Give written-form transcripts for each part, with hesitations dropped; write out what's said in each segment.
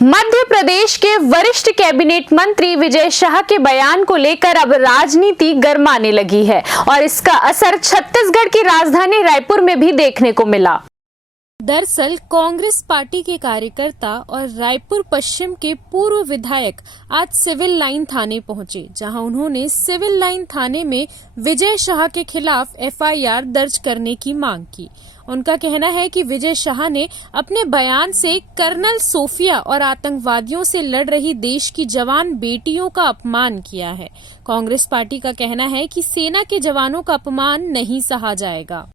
मध्य प्रदेश के वरिष्ठ कैबिनेट मंत्री विजय शाह के बयान को लेकर अब राजनीति गरमाने लगी है और इसका असर छत्तीसगढ़ की राजधानी रायपुर में भी देखने को मिला। दरअसल कांग्रेस पार्टी के कार्यकर्ता और रायपुर पश्चिम के पूर्व विधायक आज सिविल लाइन थाने पहुंचे, जहां उन्होंने सिविल लाइन थाने में विजय शाह के खिलाफ एफआईआर दर्ज करने की मांग की। उनका कहना है कि विजय शाह ने अपने बयान से कर्नल सोफिया और आतंकवादियों से लड़ रही देश की जवान बेटियों का अपमान किया है। कांग्रेस पार्टी का कहना है कि सेना के जवानों का अपमान नहीं सहा जाएगा।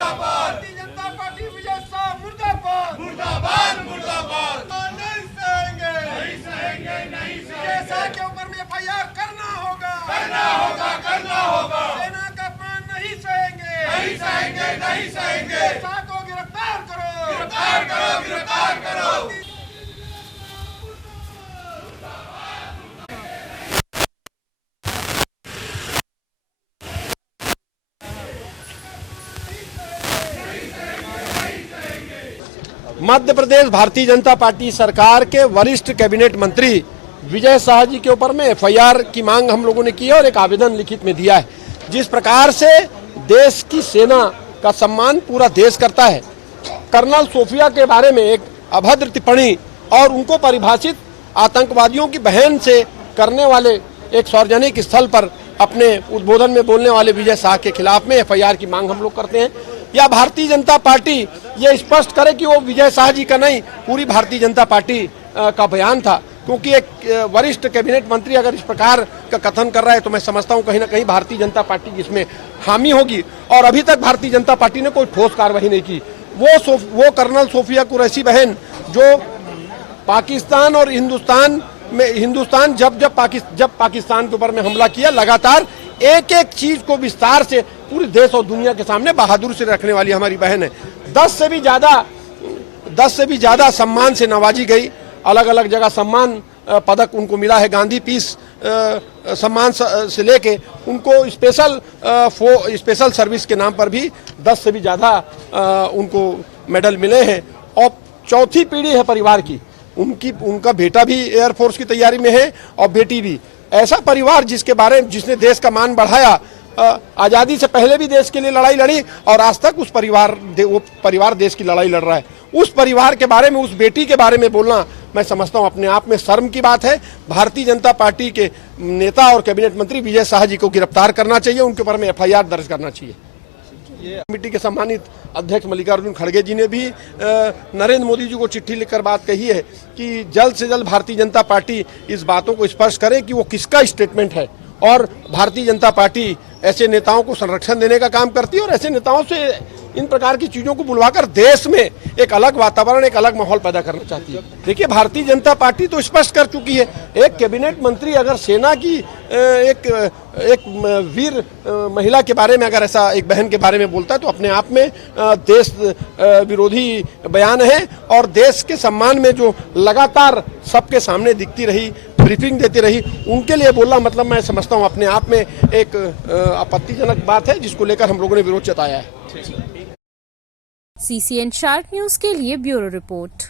भारतीय जनता पार्टी विजय शाह मुर्दाबाद मुर्दाबाद मुर्दाबाद। नहीं सहेंगे नहीं सहेंगे नहीं सहेंगे। विजय शाह के ऊपर में एफआईआर करना होगा करना होगा करना होगा। सेना का अपमान नहीं सहेंगे नहीं सहेंगे नहीं सहेंगे। विजय शाह को गिरफ्तार करो गिरफ्तार करो गिरफ्तार करो। मध्य प्रदेश भारतीय जनता पार्टी सरकार के वरिष्ठ कैबिनेट मंत्री विजय शाह जी के ऊपर में एफआईआर की मांग हम लोगों ने की है और एक आवेदन लिखित में दिया है। जिस प्रकार से देश की सेना का सम्मान पूरा देश करता है, कर्नल सोफिया के बारे में एक अभद्र टिप्पणी और उनको परिभाषित आतंकवादियों की बहन से करने वाले एक सार्वजनिक स्थल पर अपने उद्बोधन में बोलने वाले विजय शाह के खिलाफ में एफआईआर की मांग हम लोग करते हैं। या भारतीय जनता पार्टी ये स्पष्ट करे कि वो विजय शाह जी का नहीं, पूरी भारतीय जनता पार्टी का बयान था। क्योंकि एक वरिष्ठ कैबिनेट मंत्री अगर इस प्रकार का कथन कर रहा है तो मैं समझता हूं कहीं ना कहीं भारतीय जनता पार्टी जिसमें हामी होगी। और अभी तक भारतीय जनता पार्टी ने कोई ठोस कार्रवाई नहीं की। वो कर्नल सोफिया कुरैशी बहन जो पाकिस्तान और हिंदुस्तान जब पाकिस्तान के ऊपर में हमला किया, लगातार एक एक चीज को विस्तार से पूरे देश और दुनिया के सामने बहादुर से रखने वाली हमारी बहन है। 10 से भी ज्यादा सम्मान से नवाजी गई। अलग अलग जगह सम्मान पदक उनको मिला है। गांधी पीस सम्मान से लेके उनको स्पेशल सर्विस के नाम पर भी 10 से भी ज्यादा उनको मेडल मिले हैं। और चौथी पीढ़ी है परिवार की, उनका बेटा भी एयरफोर्स की तैयारी में है और बेटी भी। ऐसा परिवार जिसने देश का मान बढ़ाया, आजादी से पहले भी देश के लिए लड़ाई लड़ी और आज तक वो परिवार देश की लड़ाई लड़ रहा है। उस परिवार के बारे में, उस बेटी के बारे में बोलना मैं समझता हूं अपने आप में शर्म की बात है। भारतीय जनता पार्टी के नेता और कैबिनेट मंत्री विजय शाह जी को गिरफ्तार करना चाहिए, उनके ऊपर में एफआईआर दर्ज करना चाहिए। कमेटी के सम्मानित अध्यक्ष मल्लिकार्जुन खड़गे जी ने भी नरेंद्र मोदी जी को चिट्ठी लिखकर बात कही है कि जल्द से जल्द भारतीय जनता पार्टी इस बातों को स्पष्ट करे कि वो किसका स्टेटमेंट है। और भारतीय जनता पार्टी ऐसे नेताओं को संरक्षण देने का काम करती है और ऐसे नेताओं से इन प्रकार की चीजों को बुलवाकर देश में एक अलग वातावरण, एक अलग माहौल पैदा करना चाहती है। देखिए, भारतीय जनता पार्टी तो स्पष्ट कर चुकी है। एक कैबिनेट मंत्री अगर सेना की एक वीर महिला के बारे में, अगर ऐसा एक बहन के बारे में बोलता है तो अपने आप में देश विरोधी बयान है। और देश के सम्मान में जो लगातार सबके सामने दिखती रही, ब्रीफिंग देती रही, उनके लिए बोलना मतलब मैं समझता हूँ अपने आप में एक आपत्तिजनक बात है, जिसको लेकर हम लोगों ने विरोध जताया है। CCN शार्ट न्यूज के लिए ब्यूरो रिपोर्ट।